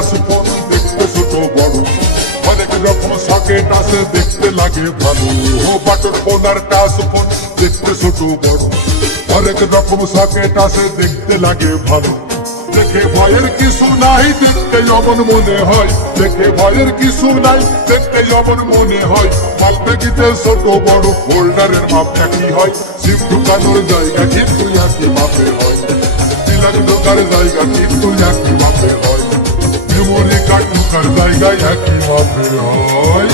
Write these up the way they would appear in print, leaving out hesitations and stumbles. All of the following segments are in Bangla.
টাচ ফোন দেখতে ছোট বড়, অনেক রকম সকেট আছে দেখতে লাগে ভালো। বাটন ফোন আর টাচ ফোন দেখতে ছোট বড়, অনেক রকম সকেট আছে দেখতে লাগে ভালো। দেখে ভয়ের কিছু নাই, দেখতে যেমন মনে হয়, দেখে ভয়ের কিছু নাই, দেখতে যেমন মনে হয়। মালপেকিতে ছোট বড় হোল্ডারের মাপ একই হয়, সিম ঢুকানোর জায়গা কিন্তু একই মাপে হয়, প্লাগ ঢোকার জায়গা কিন্তু একই মাপে হয়, মেমোরি কার্ড ঢোকার জায়গায় একই মাপে হয়।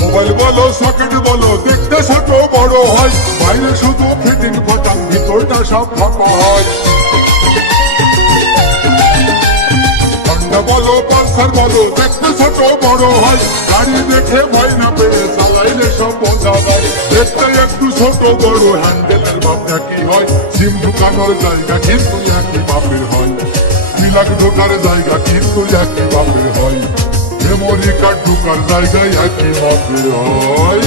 মোবাইল বলো সকেট বলো দেখতে ছোট বড় হয়, বাইরে শুধু ফিটিং বাটন ভিতরটা সব ফাঁকা হয়। হন্ডা বলো পালসার বলো দেখতে ছোট বড় হয়, গাড়ি দেখে ভয় না পেয়ে চালাইলে সব বোঝা যায়। দেখতে একটু ছোট বড় হ্যান্ডেলের মাপ একই হয়, সিম ঢুকানোর জায়গা কিন্তু একই মাপের হয়, প্লাগ ঢোকার জায়গা কিন্তু একই মাপের হয়, মেমোরি কার্ড ঢোকার জায়গায় একই মাপের হয়।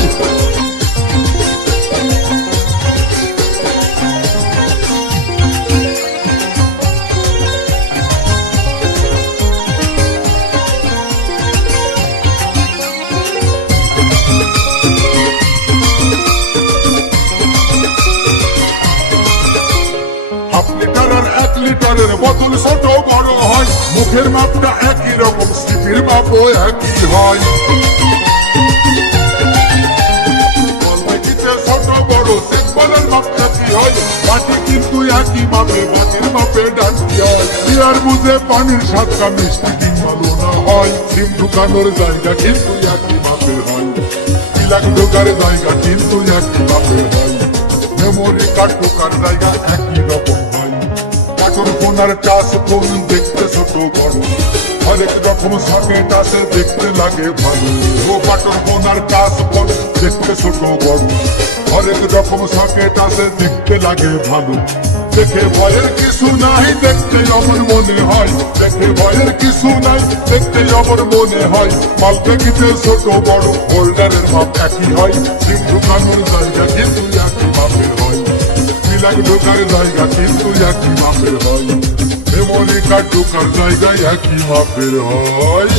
হাফ লিটার আর 1 লিটারের বোতল ছোট বড় হয়, মুখের মাপটা একই রকম, স্টিপের মাপও একই হয়। মালপেকিতে ছোট বড় চেকবলের মাপ একই হয়, বাটি কিন্তু একই মাপে, বাটির মাপে ডান্ডি হয়। বিয়ার বুঝে পানির স্বাদটা মিষ্টি কিংবালো না হয়, সিম ঢুকানোর জায়গা কিন্তু একই মাপের হয়, প্লাগ ঢোকার জায়গা কিন্তু একই মাপের হয়, মেমোরি কার্ড ঢোকার জায়গা একই রকম হয়। বাটন ফোন আর টাচ ফোন দেখতে ছোট বড়, অনেক রকম সকেট আছে দেখতে লাগে ভালো। বাটন ফোন আর টাচ ফোন দেখতে ছোট বড়, অনেক রকম সকেট আছে দেখতে লাগে ভালো। দেখে ভয়ের কিছু নাই, দেখতে যেমন মনে হয়, দেখে ভয়ের কিছু নাই, দেখতে যেমন মনে হয়। মালপেকিতে ছোট বড় হোল্ডারের মাপ একই হয়, সিম ঢুকানোর জায়গা কিন্তু একই মাপের হয়, প্লাগ ঢোকার জায়গা কিন্তু একই মাপের হয়, মেমোরি কার্ড ঢোকার জায়গায় একই মাপের হয়।